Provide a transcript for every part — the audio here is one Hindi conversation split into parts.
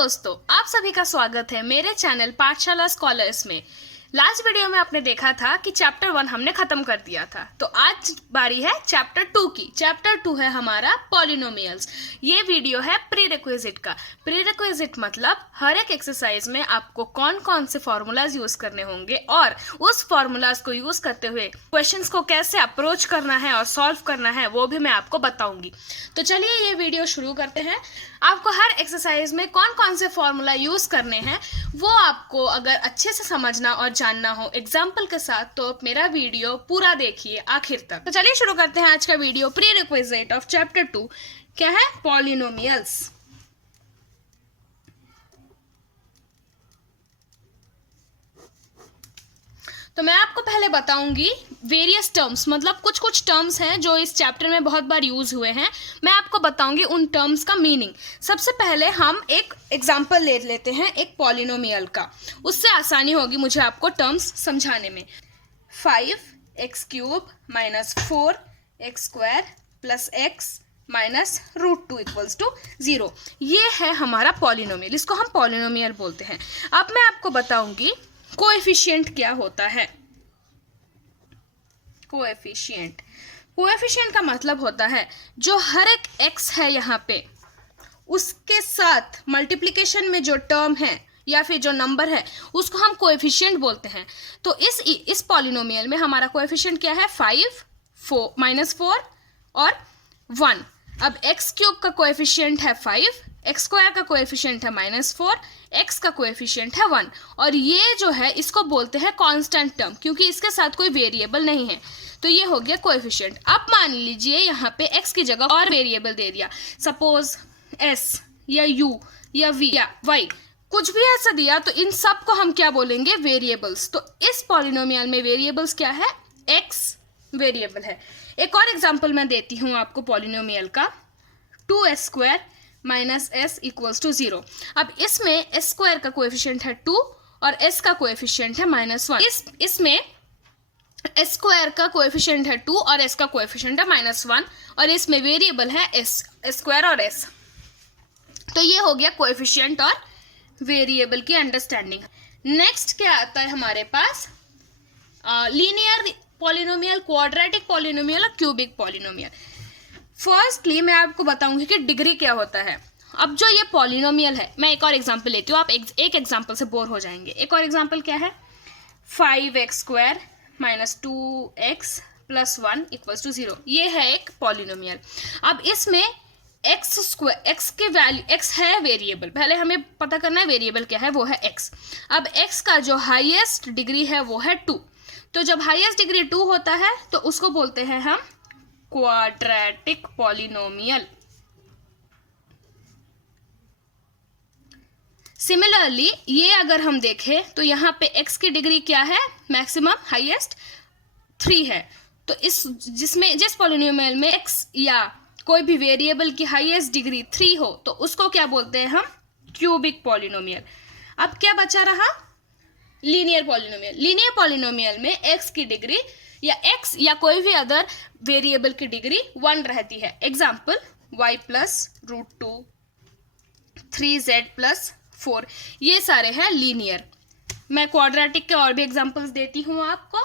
दोस्तों, आप सभी का स्वागत है मेरे चैनल पाठशाला स्कॉलर्स में। लास्ट वीडियो में आपने देखा था कि चैप्टर 1 हमने खत्म कर दिया था, तो आज बारी है चैप्टर 2 की। चैप्टर 2 है हमारा पॉलिनोमियल्स। ये वीडियो है प्री रिक्विजिट का। प्री रिक्विजिट मतलब हर एक एक्सरसाइज में आपको कौन कौन से फॉर्मूलाज यूज करने होंगे और उस फॉर्मूलाज को यूज करते हुए क्वेश्चंस को कैसे अप्रोच करना है और सॉल्व करना है वो भी मैं आपको बताऊंगी। तो चलिए ये वीडियो शुरू करते हैं। आपको हर एक्सरसाइज में कौन कौन से फॉर्मूला यूज करने हैं वो आपको अगर अच्छे से समझना और जानना हो एग्जाम्पल के साथ, तो मेरा वीडियो पूरा देखिए आखिर तक। तो चलिए शुरू करते हैं आज का video. Pre requisite of chapter 2 क्या है? पॉलिनोमियल्स। तो मैं आपको पहले बताऊंगी वेरियस टर्म्स, मतलब कुछ कुछ टर्म्स हैं जो इस चैप्टर में बहुत बार यूज हुए हैं। मैं आपको बताऊंगी उन टर्म्स का मीनिंग। सबसे पहले हम एक एग्जांपल ले लेते हैं एक पॉलिनोमियल का, उससे आसानी होगी मुझे आपको टर्म्स समझाने में। 5x³ - 4x² + x -√2 = 0। ये है हमारा पॉलिनोमियल, इसको हम पॉलिनोमियल बोलते हैं। अब मैं आपको बताऊंगी कोएफिशिएंट क्या होता है। कोएफिशिएंट का मतलब होता है जो हर एक x है यहाँ पे, उसके साथ मल्टीप्लिकेशन में जो टर्म है या फिर जो नंबर है उसको हम कोएफिशिएंट बोलते हैं। तो इस पॉलिनोमियल में हमारा कोएफिशिएंट क्या है? 5, 4 और 1। अब x³ का कोएफिशिएंट है 5, x² का कोएफिशिएंट है -4, x का कोएफिशिएंट है 1, और ये जो है इसको बोलते हैं कांस्टेंट टर्म, क्योंकि इसके साथ कोई वेरिएबल नहीं है। तो ये हो गया कोएफिशिएंट। अब मान लीजिए यहाँ पे x की जगह और वेरिएबल दे दिया, सपोज s या u या v या y, कुछ भी ऐसा दिया, तो इन सब को हम क्या बोलेंगे? वेरिएबल्स। तो इस पॉलिनोमियल में वेरिएबल्स क्या है? x वेरिएबल है। एक और एग्जांपल मैं देती हूँ आपको पॉलिनोमियल का। 2s² - s = 0। अब इसमें s² का कोएफिशिएंट है 2 और s का कोएफिशिएंट है -1। इसमें s² का कोएफिशिएंट है 2 और s का कोएफिशिएंट है -1, और इसमें वेरिएबल है s² और s। तो ये हो गया कोएफिशिएंट और वेरिएबल की अंडरस्टैंडिंग। नेक्स्ट क्या आता है हमारे पास? लीनियर पॉलिनोमियल, क्वाड्रेटिक पॉलिनोमियल और क्यूबिक पॉलिनोमियल। फर्स्टली मैं आपको बताऊंगी कि डिग्री क्या होता है। अब जो ये पॉलिनोमियल है, मैं एक और एग्जांपल लेती हूँ, आप एक एग्जांपल से बोर हो जाएंगे। एक और एग्जांपल क्या है? 5x² - 2x + 1 = 0। ये है एक पॉलिनोमियल। अब इसमें x के वैल्यू, x है वेरिएबल, पहले हमें पता करना है वेरिएबल क्या है, वो है x। अब x का जो हाईएस्ट डिग्री है वो है 2। तो जब हाईएस्ट डिग्री 2 होता है तो उसको बोलते हैं हम क्वाड्रेटिक पॉलिनोमियल। सिमिलरली ये अगर हम देखें तो यहाँ पे x की डिग्री क्या है? मैक्सिमम हाईएस्ट 3 है। तो जिस पॉलिनोमियल में x या कोई भी वेरिएबल की हाईएस्ट डिग्री 3 हो तो उसको क्या बोलते हैं हम? Cubic polynomial. अब क्या बचा रहा? Linear polynomial. लीनियर पॉलिनोमियल में x की डिग्री या x या कोई भी अदर वेरिएबल की डिग्री 1 रहती है। एग्जाम्पल y + √2, 3z + 4, ये सारे हैं लीनियर। मैं क्वाड्रेटिक के और भी एग्जाम्पल्स देती हूँ आपको।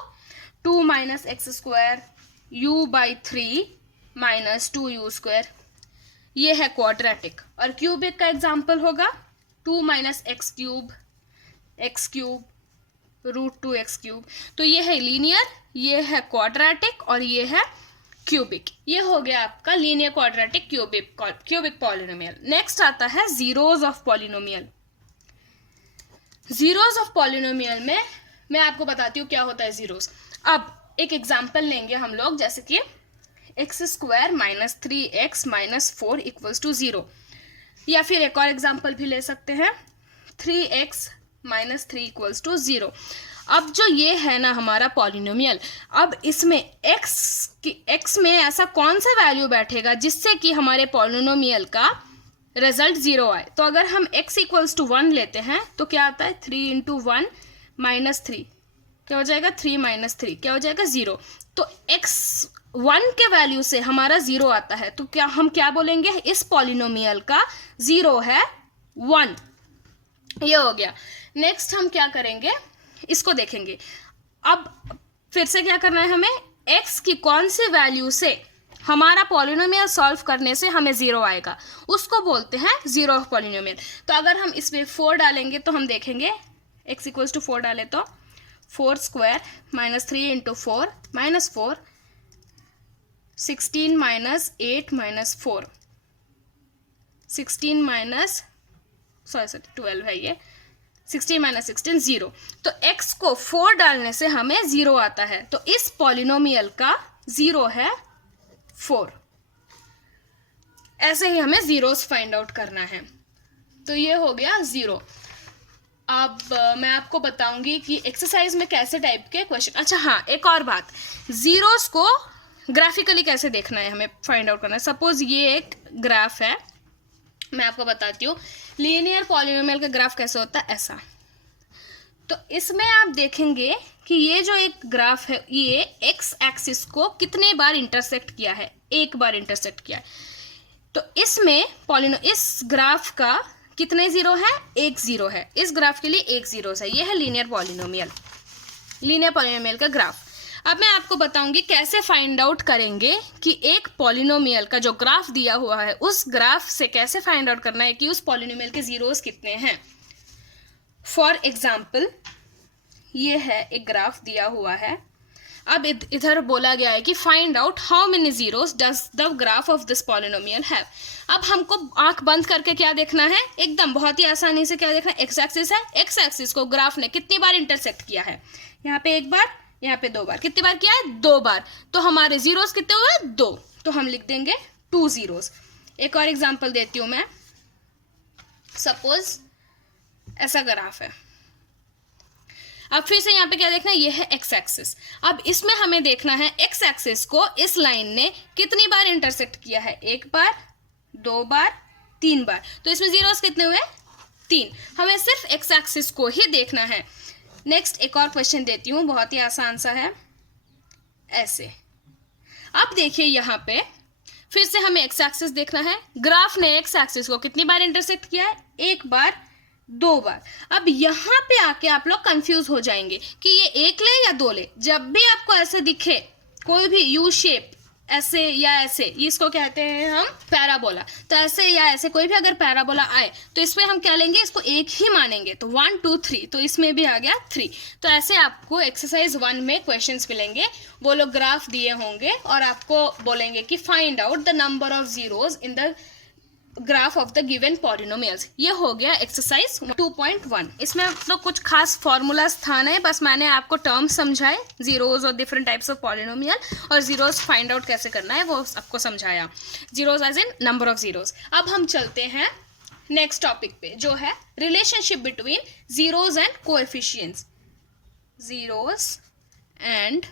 2 - x² u/3 - 2u², ये है क्वाड्रेटिक। और क्यूबिक का एग्जाम्पल होगा 2 - x³ √2x³। तो ये है लीनियर, ये है क्वाड्रेटिक और ये है क्यूबिक। ये हो गया आपका linear, quadratic, cubic polynomial. Next आता है zeros of polynomial. Zeros of polynomial में मैं आपको बताती हूँ क्या होता है जीरोज। अब एक एग्जांपल लेंगे हम लोग, जैसे कि x² - 3x - 4 = 0, या फिर एक और एग्जांपल भी ले सकते हैं 3x - 3 = 0। अब जो ये है ना हमारा पॉलिनोमियल, अब इसमें x में ऐसा कौन सा वैल्यू बैठेगा जिससे कि हमारे पॉलिनोमियल का रिजल्ट 0 आए। तो अगर हम x = 1 लेते हैं तो क्या आता है? 3 × 1 - 3 क्या हो जाएगा? 3 - 3 क्या हो जाएगा? 0। तो x1 के वैल्यू से हमारा 0 आता है, तो हम क्या बोलेंगे? इस पॉलिनोमियल का 0 है 1। ये हो गया। नेक्स्ट हम क्या करेंगे, इसको देखेंगे। अब फिर से क्या करना है हमें, x की कौन सी वैल्यू से हमारा पॉलिनोमियल सॉल्व करने से हमें 0 आएगा, उसको बोलते हैं जीरो ऑफ पॉलिनोमियल। तो अगर हम इसमें 4 डालेंगे तो हम देखेंगे x इक्वल्स टू 4 डालें तो 4 square minus 3 into 4 minus 4, 16 minus 8 minus 4, 16 minus 12 है ये, 16 माइनस 16 0। तो x को 4 डालने से हमें 0 आता है, तो इस पॉलिनोमियल का 0 है 4। ऐसे ही हमें जीरोस फाइंड आउट करना है। तो ये हो गया 0। अब मैं आपको बताऊंगी कि एक्सरसाइज में कैसे टाइप के क्वेश्चन। अच्छा हाँ, एक और बात, जीरोस को ग्राफिकली कैसे देखना है, हमें फाइंड आउट करना है। सपोज ये एक ग्राफ है, मैं आपको बताती हूँ लीनियर पॉलिनोमियल का ग्राफ कैसे होता है, ऐसा। तो इसमें आप देखेंगे कि ये जो एक ग्राफ है, ये एक्स एक्सिस को कितने बार इंटरसेक्ट किया है, एक बार इंटरसेक्ट किया है। तो इसमें इस ग्राफ का कितने जीरो है, एक जीरो है। इस ग्राफ के लिए एक जीरो है। ये है लीनियर पॉलिनोमियल का ग्राफ। अब मैं आपको बताऊंगी कैसे फाइंड आउट करेंगे कि एक पॉलिनोमियल का जो ग्राफ दिया हुआ है, उस ग्राफ से कैसे फाइंड आउट करना है कि उस पॉलिनोमियल के जीरोस कितने हैं। फॉर एग्जाम्पल, ये है एक ग्राफ दिया हुआ है। अब इधर बोला गया है कि find out how many zeros does the graph of this polynomial have. अब हमको आंख बंद करके क्या देखना है, एकदम बहुत ही आसानी से क्या देखना है, एक्स एक्सिस है, एक्स एक्सिस को ग्राफ ने कितनी बार इंटरसेक्ट किया है, यहाँ पे एक बार, यहाँ पे 2 बार। कितनी बार किया है, 2 बार। तो हमारे जीरोस कितने हुए, 2। तो हम लिख देंगे 2 जीरोस। एक और एग्जाम्पल देती हूँ मैं। सपोज ऐसा ग्राफ है। अब फिर से यहाँ पे क्या देखना है, ये है एक्स एक्सिस। अब इसमें हमें देखना है एक्स एक्सिस को इस लाइन ने कितनी बार इंटरसेक्ट किया है, 1 बार, 2 बार, 3 बार। तो इसमें जीरोस कितने हुए, 3। हमें सिर्फ एक्स एक्सिस को ही देखना है। नेक्स्ट एक और क्वेश्चन देती हूँ, बहुत ही आसान सा है, ऐसे। अब देखिए यहाँ पे फिर से हमें एक्स एक्सिस देखना है। ग्राफ ने एक्स एक्सिस को कितनी बार इंटरसेक्ट किया है, 1 बार, 2 बार। अब यहाँ पे आके आप लोग कंफ्यूज हो जाएंगे कि ये 1 ले या 2 ले। जब भी आपको ऐसे दिखे कोई भी यू शेप, ऐसे या ऐसे, इसको कहते हैं हम पैराबोला। तो ऐसे या ऐसे कोई भी अगर पैराबोला आए तो इसमें हम क्या लेंगे, इसको एक ही मानेंगे। तो 1 2 3, तो इसमें भी आ गया 3। तो ऐसे आपको एक्सरसाइज 1 में क्वेश्चंस मिलेंगे। वो लोग ग्राफ दिए होंगे और आपको बोलेंगे कि find out the number of zeros in the graph of the given polynomials. ये हो गया एक्सरसाइज 2.1। इसमें तो कुछ खास फॉर्मूलाज था नहीं, बस मैंने आपको टर्म्स समझाए, जीरोस और डिफरेंट टाइप्स ऑफ पॉलिनोमियल, और जीरोस फाइंड आउट कैसे करना है वो आपको समझाया। Zeros as in number of zeros. अब हम चलते हैं नेक्स्ट टॉपिक पे, जो है relationship between zeros and coefficients. Zeros and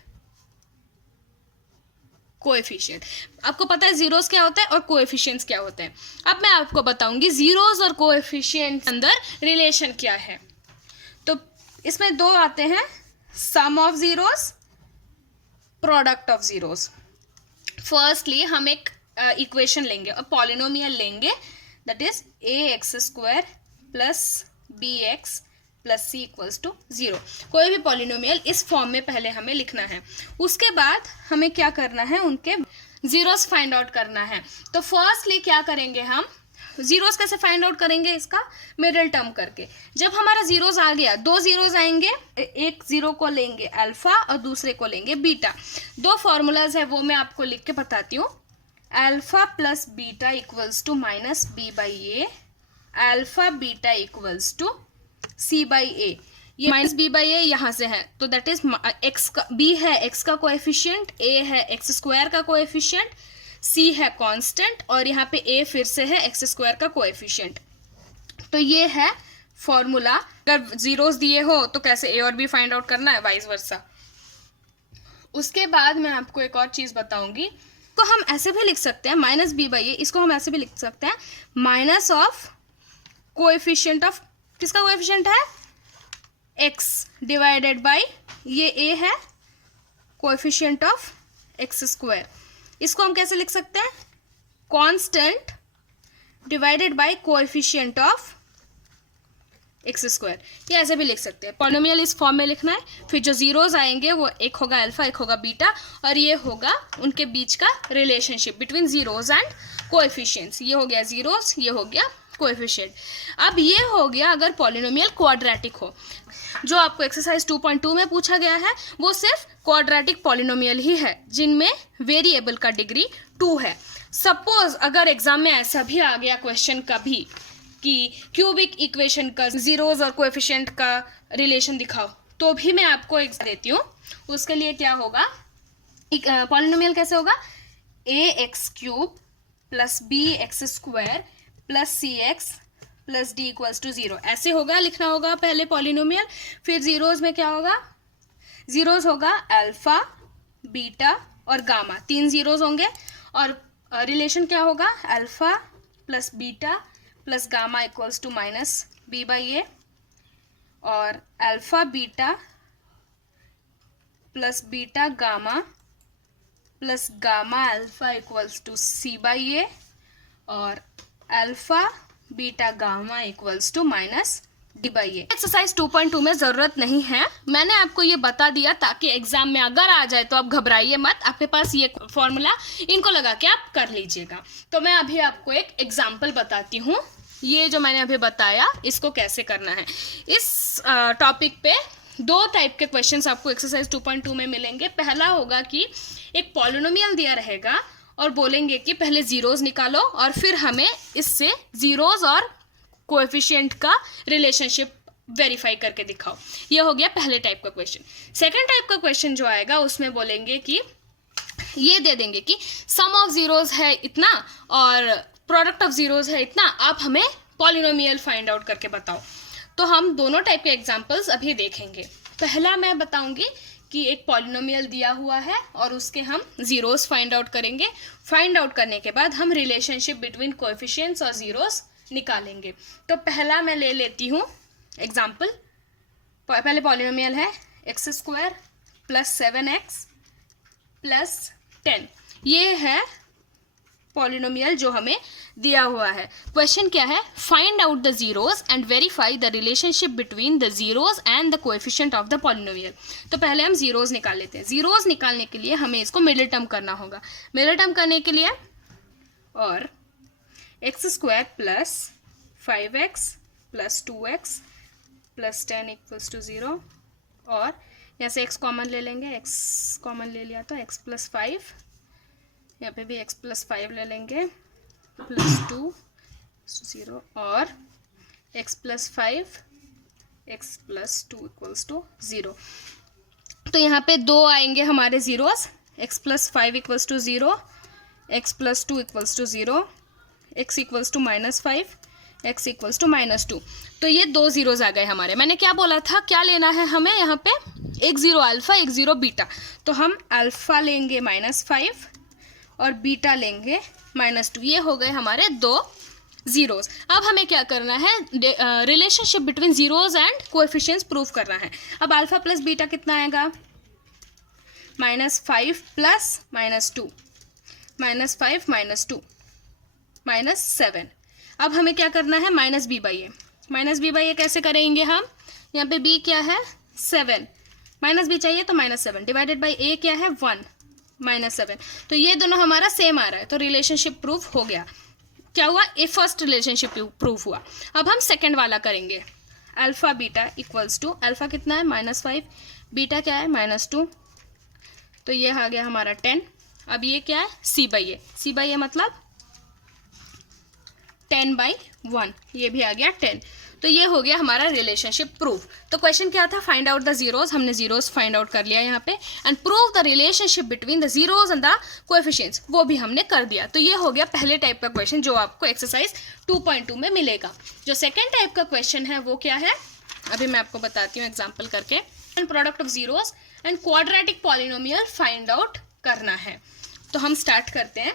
coefficient. आपको पता है जीरोस क्या होता है और कोएफिशिएंट्स क्या होते हैं। अब मैं आपको बताऊंगी जीरोस और कोएफिशिएंट अंदर रिलेशन क्या है। तो इसमें 2 आते हैं, sum of zeros, product of zeros. Firstly हम एक इक्वेशन लेंगे और पॉलिनोमियल लेंगे, that is ax² plus bx plus C equals to 0। कोई भी पॉलिनोमियल इस फॉर्म में पहले हमें लिखना है। उसके बाद हमें क्या करना है, उनके जीरोस फाइंड आउट करना है। तो फर्स्टली क्या करेंगे, हम जीरोस कैसे फाइंड आउट करेंगे, इसका मिडिल टर्म करके। जब हमारा जीरोस आ गया, 2 जीरोस आएंगे, एक जीरो को लेंगे अल्फा और दूसरे को लेंगे बीटा। 2 फॉर्मूलाज है वो मैं आपको लिख के बताती हूँ। Alpha plus beta equals to minus B by A, alpha beta equals to C by A. ये माइनस बी बाई ए यहाँ से है, तो दैट इज एक्स का, बी है एक्स का कोएफिशिएंट, ए है एक्स स्क्वायर का कोएफिशिएंट, सी है कांस्टेंट, और यहाँ पे ए फिर से है एक्स स्क्वायर का कोएफिशिएंट। तो ये है फॉर्मूला। अगर जीरोस दिए हो तो कैसे ए और बी फाइंड आउट करना है, वाइस वर्सा। उसके बाद मैं आपको एक और चीज बताऊंगी, तो हम ऐसे भी लिख सकते हैं माइनस बी बाई ए, इसको हम ऐसे भी लिख सकते हैं माइनस ऑफ कोएफिशिएंट ऑफ, किसका कोएफिशिएंट है, x डिवाइडेड बाय ये a है कोएफिशिएंट ऑफ एक्स स्क्वायर। इसको हम कैसे लिख सकते हैं, constant divided by coefficient of x square, ये ऐसे भी लिख सकते हैं। पॉलिनोमियल इस फॉर्म में लिखना है। फिर जो जीरोज आएंगे वो एक होगा अल्फा, एक होगा बीटा, और ये होगा उनके बीच का relationship between zeros and coefficients. ये हो गया जीरोज, ये हो गया कोएफिशिएंट। अब ये हो गया अगर पॉलिनोमियल क्वाड्रेटिक हो। जो आपको एक्सरसाइज 2.2 में पूछा गया है वो सिर्फ क्वाड्रेटिक पॉलिनोमियल ही है जिनमें वेरिएबल का डिग्री 2 है। सपोज अगर एग्जाम में ऐसा भी आ गया क्वेश्चन कभी कि क्यूबिक इक्वेशन का जीरोज और कोएफिशिएंट का रिलेशन दिखाओ, तो भी मैं आपको एक देती हूँ। उसके लिए क्या होगा, पॉलिनोमियल कैसे होगा, A X cube plus B X square plus C X plus D equals to 0, ऐसे होगा, लिखना होगा पहले पॉलिनोमियल। फिर जीरोज में क्या होगा, जीरोज होगा अल्फा, बीटा और गामा, 3 जीरोज होंगे, और रिलेशन क्या होगा, alpha plus beta plus gamma equals to minus B by A, और alpha beta plus beta gamma plus gamma alpha equals to C by A, और alpha beta gamma equals to minus D by A. Exercise 2.2 में ज़रूरत नहीं है, मैंने आपको ये बता दिया ताकि एग्जाम में अगर आ जाए तो आप घबराइए मत, आपके पास ये फॉर्मूला, इनको लगा के आप कर लीजिएगा। तो मैं अभी आपको एक एग्जाम्पल बताती हूँ, ये जो मैंने अभी बताया इसको कैसे करना है। इस टॉपिक पे 2 टाइप के क्वेश्चंस आपको एक्सरसाइज 2.2 में मिलेंगे। पहला होगा कि एक पॉलिनोमियल दिया रहेगा और बोलेंगे कि पहले जीरोज निकालो और फिर हमें इससे जीरोज और कोएफिशिएंट का रिलेशनशिप वेरीफाई करके दिखाओ। ये हो गया पहले टाइप का क्वेश्चन। सेकंड टाइप का क्वेश्चन जो आएगा उसमें बोलेंगे कि ये दे देंगे कि सम ऑफ जीरोज है इतना और प्रोडक्ट ऑफ जीरोज है इतना, आप हमें पॉलिनोमियल फाइंड आउट करके बताओ। तो हम दोनों टाइप के एग्जांपल्स अभी देखेंगे। पहला मैं बताऊंगी कि एक पॉलिनोमियल दिया हुआ है और उसके हम जीरोज फाइंड आउट करेंगे। फाइंड आउट करने के बाद हम रिलेशनशिप बिटवीन कोएफिशिएंट्स और जीरोज निकालेंगे। तो पहला मैं ले लेती हूँ एग्जाम्पल। पहले पॉलिनोमियल है X square plus 7x plus 10। ये है पॉलिनोमियल जो हमें दिया हुआ है। क्वेश्चन क्या है, find out the zeros and verify the relationship between the zeros and the coefficient of the polynomial. तो पहले हम जीरोज निकाल लेते हैं। जीरोज निकालने के लिए हमें इसको मिडिल टर्म करना होगा। मिडिल टर्म करने के लिए और X square plus 5x plus 2x plus 10 equals to 0, और यहाँ से x कॉमन ले लेंगे, x कॉमन ले लिया तो x प्लस 5, यहाँ पे भी x प्लस 5 ले लेंगे, प्लस 2 0, और x plus 5 x plus 2 equals to 0। तो यहाँ पे 2 आएंगे हमारे zeros, x plus 5 equals to 0, x plus 2 equals to 0, x equals to -5, x equals to -2। तो ये 2 जीरोज आ गए हमारे। मैंने क्या बोला था, क्या लेना है हमें यहाँ पे, एक जीरो अल्फा एक जीरो बीटा। तो हम अल्फा लेंगे -5 और बीटा लेंगे -2। ये हो गए हमारे 2 जीरोज। अब हमें क्या करना है, relationship between zeros and coefficients prove करना है। अब अल्फा प्लस बीटा कितना आएगा, -5 प्लस -2, -5 -2 -7। अब हमें क्या करना है, माइनस बी बाई ए कैसे करेंगे हम, यहाँ पे b क्या है 7, माइनस बी चाहिए तो -7 डिवाइडेड बाई a क्या है 1 -7। तो ये दोनों हमारा सेम आ रहा है, तो रिलेशनशिप प्रूफ हो गया। क्या हुआ, ए फर्स्ट रिलेशनशिप प्रूफ हुआ। अब हम सेकंड वाला करेंगे, alpha beta equals to, alpha कितना है -5, बीटा क्या है -2, तो ये आ गया हमारा 10। अब ये क्या है c बाई ए मतलब 10/1, ये भी आ गया 10। तो ये हो गया हमारा रिलेशनशिप प्रूफ। तो क्वेश्चन क्या था, फाइंड आउट द जीरोज, हमने जीरोज फाइंड आउट कर लिया यहाँ पे, and prove the relationship between the zeros and the coefficients, वो भी हमने कर दिया। तो ये हो गया पहले टाइप का क्वेश्चन जो आपको एक्सरसाइज 2.2 में मिलेगा। जो सेकेंड टाइप का क्वेश्चन है वो क्या है, अभी मैं आपको बताती हूँ एग्जाम्पल करके। And product of zeros and quadratic polynomial find out करना है। तो हम स्टार्ट करते हैं।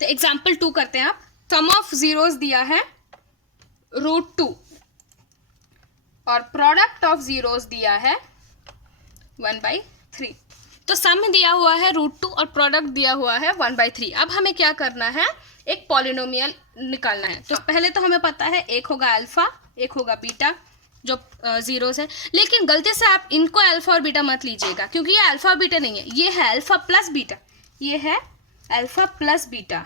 तो एग्जाम्पल 2 करते हैं आप। सम ऑफ जीरोज दिया है √2 और प्रोडक्ट ऑफ जीरोज दिया है 1/3। तो सम दिया हुआ है √2 और प्रोडक्ट दिया हुआ है 1/3। अब हमें क्या करना है, एक पॉलिनोमियल निकालना है। तो पहले तो हमें पता है एक होगा अल्फा एक होगा बीटा, जो जीरोस है। लेकिन गलती से आप इनको अल्फा और बीटा मत लीजिएगा, क्योंकि ये अल्फा और बीटा नहीं है, ये है अल्फा प्लस बीटा, ये है अल्फा प्लस बीटा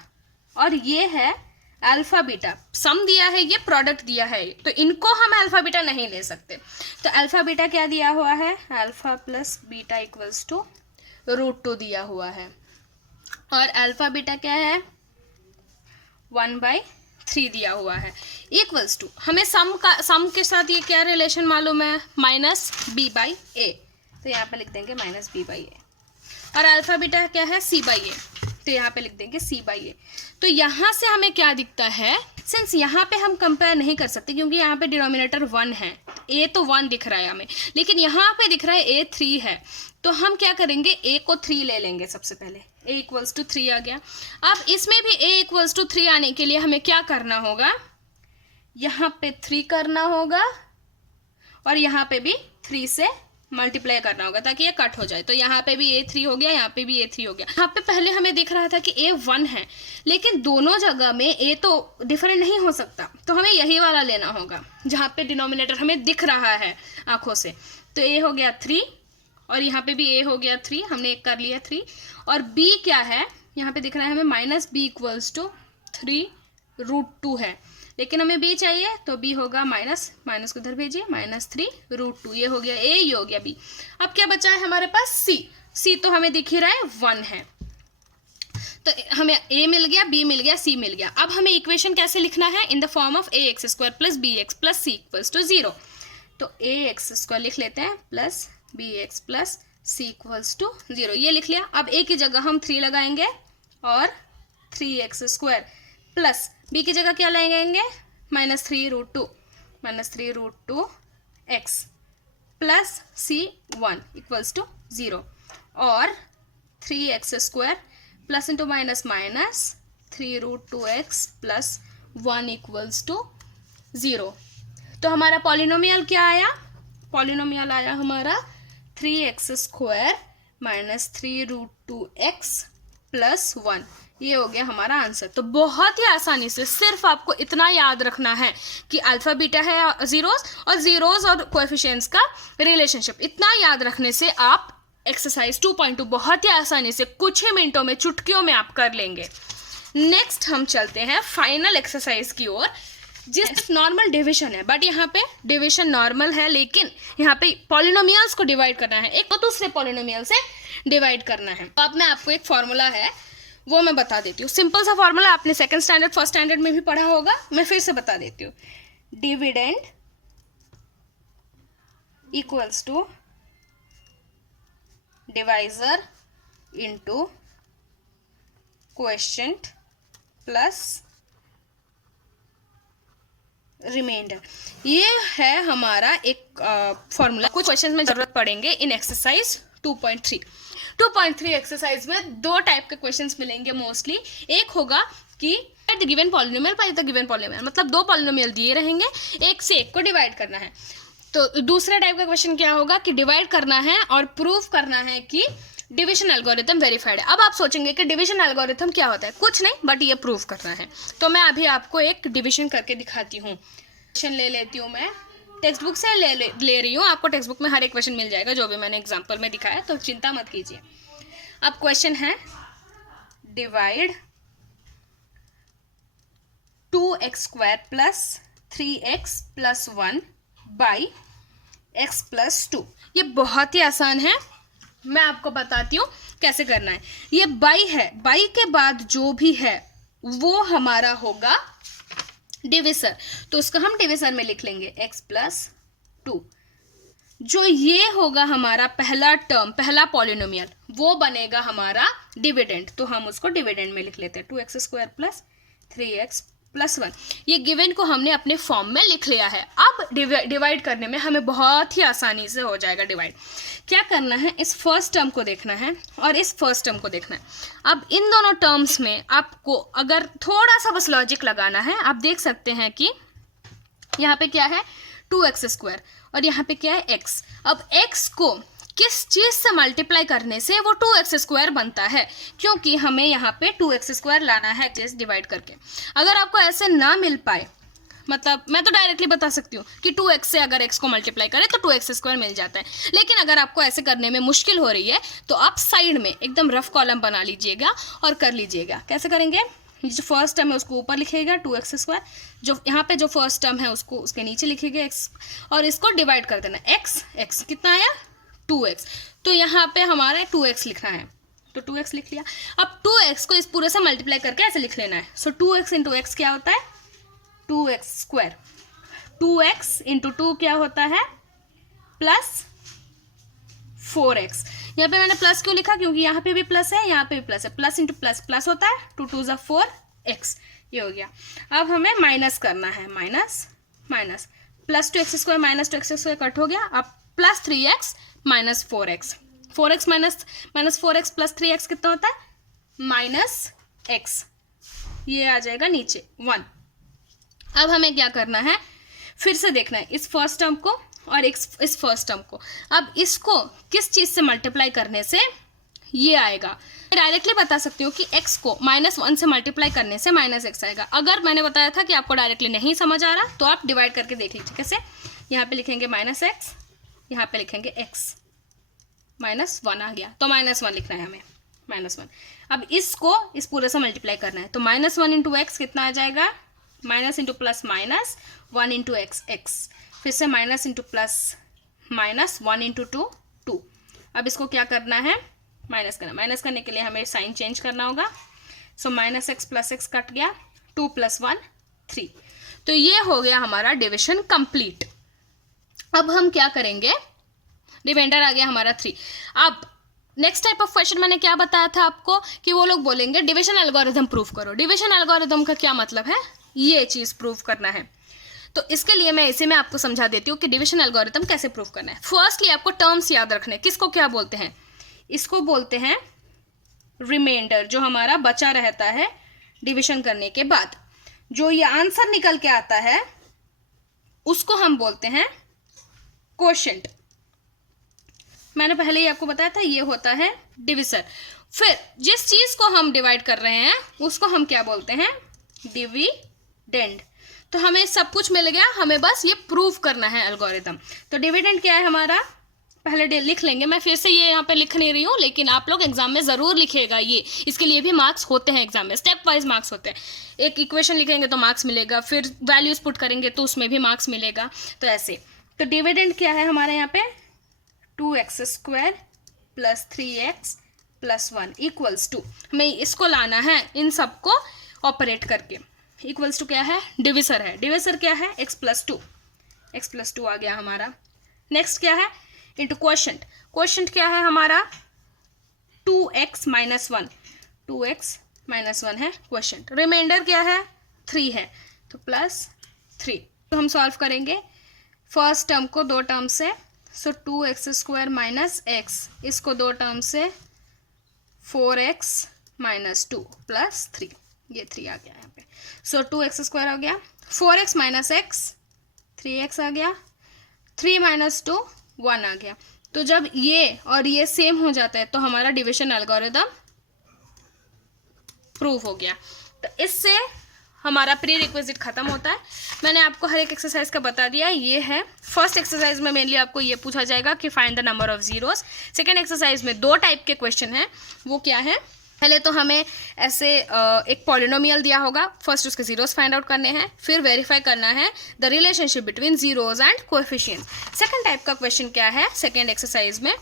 और ये है अल्फा बीटा। सम दिया है, ये प्रोडक्ट दिया है, तो इनको हम अल्फा बीटा नहीं ले सकते। तो अल्फा बीटा क्या दिया हुआ है, alpha plus beta equals to √2 दिया हुआ है और अल्फा बीटा क्या है 1/3 दिया हुआ है इक्वल्स टू, हमें सम के साथ ये क्या रिलेशन मालूम है, -b/a, तो यहाँ पे लिख देंगे -b/a और अल्फा बीटा क्या है c/a, तो यहाँ पे लिख देंगे c/a। तो यहाँ से हमें क्या दिखता है, सिंस यहाँ पे हम कंपेयर नहीं कर सकते क्योंकि यहाँ पे डिनोमिनेटर 1 है, a तो 1 दिख रहा है हमें, लेकिन यहाँ पे दिख रहा है a 3 है, तो हम क्या करेंगे a को 3 ले लेंगे। सबसे पहले a इक्वल्स टू 3 आ गया। अब इसमें भी a इक्वल्स टू 3 आने के लिए हमें क्या करना होगा, यहाँ पे 3 करना होगा और यहाँ पे भी 3 से मल्टीप्लाई करना होगा ताकि ये कट हो जाए। तो यहाँ पे भी a3 हो गया, यहाँ पे भी a3 हो गया। यहाँ पे पहले हमें दिख रहा था कि a1 है, लेकिन दोनों जगह में a तो डिफरेंट नहीं हो सकता, तो हमें यही वाला लेना होगा जहाँ पे डिनोमिनेटर हमें दिख रहा है आंखों से। तो a हो गया 3 और यहाँ पे भी a हो गया 3, हमने एक कर लिया 3। और b क्या है, यहाँ पे दिख रहा है हमें -b इक्वल्स टू 3√2 है, लेकिन हमें b चाहिए तो b होगा माइनस को इधर भेजिए, -3√2, ये हो गया a, ये हो गया b। अब क्या बचा है हमारे पास c तो हमें दिख ही रहा है 1 है, तो हमें a मिल गया, b मिल गया, c मिल गया। अब हमें इक्वेशन कैसे लिखना है, in the form of ax² + bx + c equals to 0। तो ax² लिख लेते हैं plus bx + c equals to 0, ये लिख लिया। अब a की जगह हम 3 लगाएंगे और 3x² प्लस b की जगह क्या लगाएंगे, -3√2 x plus c1 equals to 0 और 3x² plus into minus 3√2x plus 1 equals to 0। तो हमारा पॉलिनोमियल क्या आया, पॉलिनोमियल आया हमारा 3x² - 3√2x प्लस 1, ये हो गया हमारा आंसर। तो बहुत ही आसानी से सिर्फ आपको इतना याद रखना है कि अल्फा बीटा है जीरोस और कोएफिशिएंट्स का रिलेशनशिप, इतना याद रखने से आप एक्सरसाइज 2.2 बहुत ही आसानी से कुछ ही मिनटों में, चुटकियों में आप कर लेंगे। नेक्स्ट हम चलते हैं फाइनल एक्सरसाइज की ओर, जिस नॉर्मल डिवीजन है, बट यहाँ पे डिवीजन नॉर्मल है, लेकिन यहाँ पे पॉलिनोमियल्स को डिवाइड करना है, एक तो दूसरे पॉलिनोमियल से डिवाइड करना है। अब मैं आपको एक फॉर्मूला है वो मैं बता देती हूँ, सिंपल सा फॉर्मूला, आपने सेकंड स्टैंडर्ड फर्स्ट स्टैंडर्ड में भी पढ़ा होगा, मैं फिर से बता देती हूँ। Dividend equals to divisor into quotient plus remainder, ये है हमारा एक फॉर्मूला। कुछ क्वेश्चन में जरूरत पड़ेंगे इन एक्सरसाइज 2.3 एक्सरसाइज में 2 टाइप के क्वेश्चंस मिलेंगे मोस्टली। एक होगा कि the given polynomial by the given polynomial, मतलब 2 पॉलिनोमियल दिए रहेंगे, एक से एक को डिवाइड करना है। तो दूसरा टाइप का क्वेश्चन क्या होगा कि डिवाइड करना है और प्रूव करना है कि डिवीजन एल्गोरिथम वेरीफाइड है। अब आप सोचेंगे कि डिवीजन एल्गोरिथम क्या होता है, कुछ नहीं, बट ये प्रूव करना है। तो मैं अभी आपको एक डिवीजन करके दिखाती हूँ। क्वेश्चन ले लेती हूँ, मैं टेक्स्ट बुक से ले रही हूँ, आपको टेक्स्ट बुक में हर एक क्वेश्चन मिल जाएगा जो भी मैंने एग्जाम्पल में दिखाया, तो चिंता मत कीजिए। अब क्वेश्चन है divide 2x² + 3x + 1 by x + 2। ये बहुत ही आसान है, मैं आपको बताती हूँ कैसे करना है। ये बाई है, बाई के बाद जो भी है वो हमारा होगा डिविजर, तो उसको हम डिविजर में लिख लेंगे x + 2। जो ये होगा हमारा पहला टर्म, पहला पॉलिनोमियल, वो बनेगा हमारा डिविडेंड, तो हम उसको डिविडेंड में लिख लेते हैं 2x² + 3x + 1। ये गिवन को हमने अपने फॉर्म में लिख लिया है। अब डिवाइड करने में हमें बहुत ही आसानी से हो जाएगा डिवाइड। क्या करना है, इस फर्स्ट टर्म को देखना है और इस फर्स्ट टर्म को देखना है। अब इन दोनों टर्म्स में आपको अगर थोड़ा सा बस लॉजिक लगाना है, आप देख सकते हैं कि यहाँ पे क्या है 2x² और यहाँ पे क्या है x। अब x को किस चीज से मल्टीप्लाई करने से वो 2x² बनता है, क्योंकि हमें यहाँ पे 2x² लाना है चीज डिवाइड करके। अगर आपको ऐसे ना मिल पाए, मतलब मैं तो डायरेक्टली बता सकती हूँ कि 2x से अगर x को मल्टीप्लाई करें तो 2x² मिल जाता है। लेकिन अगर आपको ऐसे करने में मुश्किल हो रही है तो आप साइड में एकदम रफ कॉलम बना लीजिएगा और कर लीजिएगा। कैसे करेंगे, जो फर्स्ट टर्म है उसको ऊपर लिखिएगा 2x², जो यहाँ पे जो फर्स्ट टर्म है उसको उसके नीचे लिखिएगा x, और इसको डिवाइड कर देना x कितना आया 2x, तो यहाँ पे हमारे 2x लिखना है, तो 2x लिख लिया। अब 2x को इस पूरे से मल्टीप्लाई करके ऐसे लिख लेना है। सो 2x इंटू एक्स क्या होता है 2x², 2x इंटू 2 क्या होता है प्लस 4x। यहाँ पे मैंने प्लस क्यों लिखा, क्योंकि यहाँ पे भी प्लस है, यहाँ पे भी प्लस है, प्लस इंटू प्लस प्लस होता है, 2 2 ज़ा 4x, ये हो गया। अब हमें माइनस करना है, minus minus, plus 2x² minus 2x² cut हो गया। अब plus 3x minus 4x, 4x minus 4x plus 3x कितना होता है माइनस x, ये आ जाएगा नीचे 1। अब हमें क्या करना है, फिर से देखना है इस फर्स्ट टर्म को और इस फर्स्ट टर्म को। अब इसको किस चीज़ से मल्टीप्लाई करने से ये आएगा, मैं डायरेक्टली बता सकती हूँ कि x को -1 से मल्टीप्लाई करने से -x आएगा। अगर मैंने बताया था कि आपको डायरेक्टली नहीं समझ आ रहा तो आप डिवाइड करके देख लीजिए कैसे। यहाँ पे लिखेंगे -x, यहाँ पे लिखेंगे x, -1 आ गया तो -1 लिखना है हमें, -1। अब इसको इस पूरे से मल्टीप्लाई करना है तो -1 इंटू एक्स कितना आ जाएगा, minus into plus minus 1 into x, फिर से minus into plus minus 1 into 2 2। अब इसको क्या करना है, माइनस करना, माइनस करने के लिए हमें साइन चेंज करना होगा। सो -x प्लस x कट गया, 2 + 1 3, तो ये हो गया हमारा डिविजन कंप्लीट। अब हम क्या करेंगे, रिमाइंडर आ गया हमारा 3। अब नेक्स्ट टाइप ऑफ क्वेश्चन मैंने क्या बताया था आपको कि वो लोग बोलेंगे डिविजन एल्गोरिथम प्रूव करो। डिविजन एल्गोरिथम का क्या मतलब है, ये चीज़ प्रूव करना है। तो इसके लिए मैं इसे आपको समझा देती हूँ कि डिविजन एल्गोरिथम कैसे प्रूव करना है। फर्स्टली आपको टर्म्स याद रखने, किसको क्या बोलते हैं, इसको बोलते हैं रिमाइंडर, जो हमारा बचा रहता है डिविजन करने के बाद, जो ये आंसर निकल के आता है उसको हम बोलते हैं कोशेंट। मैंने पहले ही आपको बताया था ये होता है डिविजर। फिर जिस चीज को हम डिवाइड कर रहे हैं उसको हम क्या बोलते हैं, डिविडेंड। तो हमें सब कुछ मिल गया, हमें बस ये प्रूव करना है एल्गोरिथम। तो डिविडेंड क्या है हमारा, पहले लिख लेंगे। मैं फिर से ये यहाँ पे लिख नहीं रही हूँ, लेकिन आप लोग एग्जाम में ज़रूर लिखिएगा ये, इसके लिए भी मार्क्स होते हैं एग्जाम में, स्टेप वाइज मार्क्स होते हैं। एक इक्वेशन लिखेंगे तो मार्क्स मिलेगा, फिर वैल्यूज पुट करेंगे तो उसमें भी मार्क्स मिलेगा, तो ऐसे। तो डिविडेंड क्या है हमारे यहाँ पे, 2x² + 3x + 1 = 2। हमें इसको लाना है इन सबको ऑपरेट करके। इक्वल्स टू क्या है, डिविजर है, डिविजर क्या है x + 2, x + 2 आ गया हमारा। नेक्स्ट क्या है, इंटू क्वोशेंट, क्वोशेंट क्या है हमारा 2x - 1, 2x - 1 है क्वोशेंट। रिमाइंडर क्या है 3 है, तो +3। तो हम सॉल्व करेंगे फर्स्ट टर्म को 2 टर्म से, सो 2x² - x, इसको 2 टर्म से 4x - 2 + 3, ये 3 आ गया यहाँ पे। सो 2x² हो गया, 4x - x 3x आ गया, 3 - 2 1 आ गया। तो जब ये और ये सेम हो जाता है तो हमारा डिविजन एल्गोरिथम प्रूव हो गया। तो इससे हमारा प्री रिक्विजिट खत्म होता है। मैंने आपको हर एक एक्सरसाइज का बता दिया, ये है फर्स्ट एक्सरसाइज में मेनली आपको ये पूछा जाएगा कि find the number of zeros. Second exercise में 2 टाइप के क्वेश्चन हैं, वो क्या है, पहले तो हमें ऐसे एक पॉलिनोमियल दिया होगा, फर्स्ट उसके जीरोस फाइंड आउट करने हैं, फिर वेरीफाई करना है the relationship between zeros and coefficients. Second type का क्वेश्चन क्या है, सेकंड एक्सरसाइज में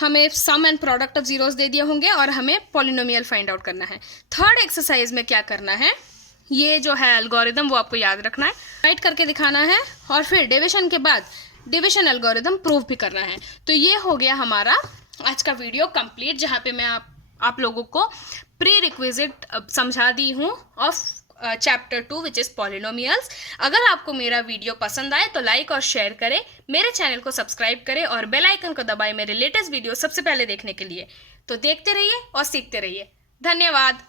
हमें सम एंड प्रोडक्ट ऑफ जीरोस दे दिए होंगे और हमें पॉलिनोमियल फाइंड आउट करना है। थर्ड एक्सरसाइज में क्या करना है, ये जो है एल्गोरिथम वो आपको याद रखना है, राइट करके दिखाना है, और फिर डिविजन के बाद डिविजन एल्गोरिथम प्रूव भी करना है। तो ये हो गया हमारा आज का वीडियो कंप्लीट, जहाँ पे मैं आप लोगों को प्री रिक्विजिट समझा दी हूँ of chapter 2 which is polynomials. अगर आपको मेरा वीडियो पसंद आए तो लाइक और शेयर करें, मेरे चैनल को सब्सक्राइब करें और बेल आइकन को दबाएं मेरे लेटेस्ट वीडियो सबसे पहले देखने के लिए। तो देखते रहिए और सीखते रहिए। धन्यवाद।